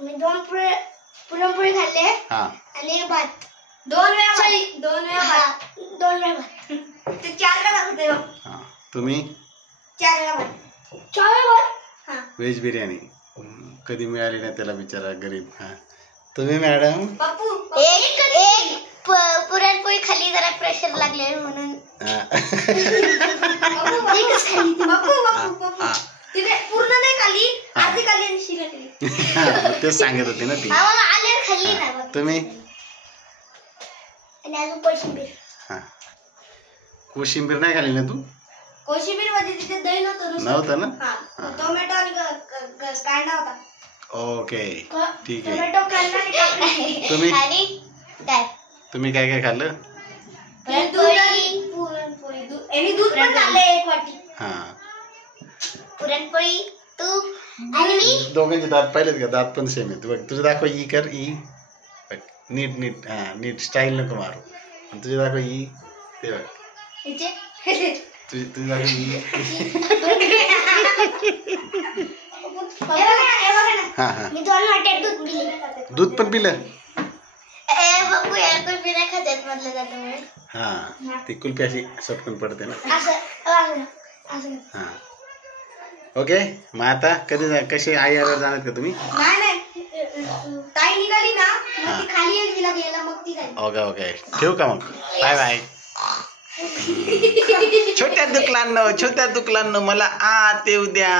मी 2 पुरणपोळी खाल्ले आणि भात 2 वेळा भात ते 4 वेळा खाते. तुम्ही 4 वेळा भात 4 वेळा भात. व्हेज बिर्याणी कधी मिळाली नाही त्याला बिचारा गरीब. तुम्ही मॅडम? एक पुरणपोळी खाली जरा प्रेशर लागले म्हणून पूर्ण नाही खाली, अर्धी खाली आणि शिरा खाली. तेच सांगत होती ना ती. आल्यावर खाल्ली ना. तुम्ही? आणि अजून कोशिंबीर. कोशिंबीर नाही खाल्ली ना तू? कोशिंबीर मध्ये तिथे दही नव्हतं ना? टोमॅटो आणि कांदा होता. ओके ठीक आहे. टोमॅटो कांदा तुम्ही काय तुम्ही काय काय खाल्लं? पुरणपोळी दूध पण खाल्लं 1 वाटी. पुरणपोळी तूप आणि मी. दोघांचे दात पाहिलेत का? दात पण सेम आहेत बघ. तुझं दाखव ई कर. ई नीट नीट नीट स्टाईल नको मारू. तुझे दाखव ई. ते बघ तुझे दाखव ई. मी 2 वाट्यात दूध पिले. दूध पण पिलं? बघू यार कुल्फी नाही खात्यात म्हटलं जातं. ती कुल्फी अशी सटकून पडते ना. असं. ओके मग आता कशी आई आल्यावर जाणार का तुम्ही? नाही ताई निघाली ना मग ती खाली येईल तिला घ्यायला मग ती जाईल. ओके ठेवू का मग? Bye bye. छोट्या दुकलांनो मला आत येऊ द्या.